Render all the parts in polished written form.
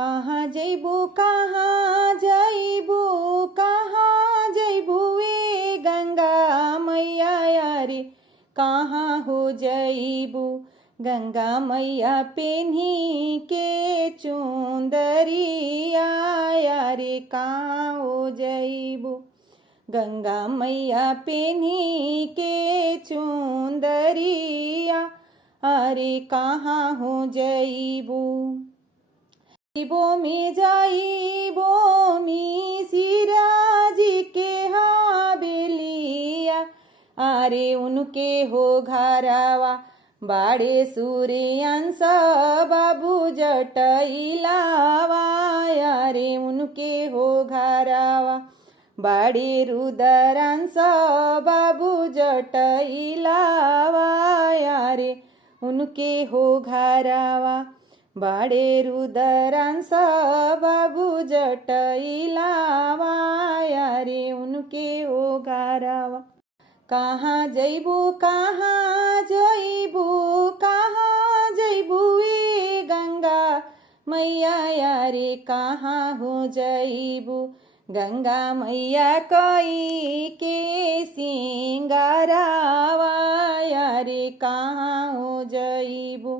कहाँ जैबू कहाँ जैबू वे गंगा मैया यारे कहाँ हो जैबू गंगा मैया पेन्ही के चुंदरिया यारे कहाँ हो जैबू गंगा मैया पेन्ही के चुंदरिया अरे कहाँ हो जैबू में जाइबो मी सिराजी के हाबेलिया अरे उनके हो घरावा बाड़े सूर्यांश बाबू जटैलावा अरे उनके हो घरावा बाड़े रुद्रांश बाबू जटैलावा अरे उनके हो घरावा बाड़े रुद्रांश बाबू जटैलावा रे उनके हो घरावा कहाँ जैबू ए गंगा मैया यारे कहाँ हो जैबू गंगा मैया कई के सिंगारावा यारे कहाँ हो जैबू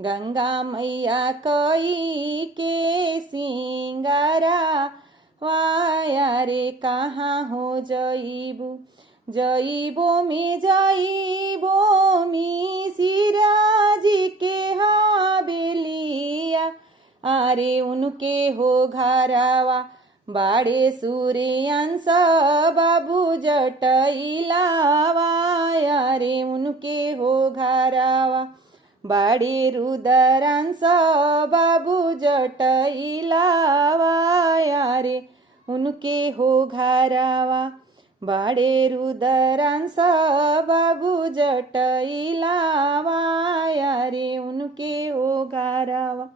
गंगा मैया कई के सिंगारा वाया रे कहाँ हो जैबू जैबो मी सिराजी के हाबेलिया अरे उनके हो घरावा बाड़े सूर्यांश बाबू जटैलावा अरे उनके हो घरावा बाड़े रुद्रांश बाबू जटैलावा रे उनके हो घरावा बाड़े रुद्रांश बाबू जटैलावा रे उनके हो घरावा।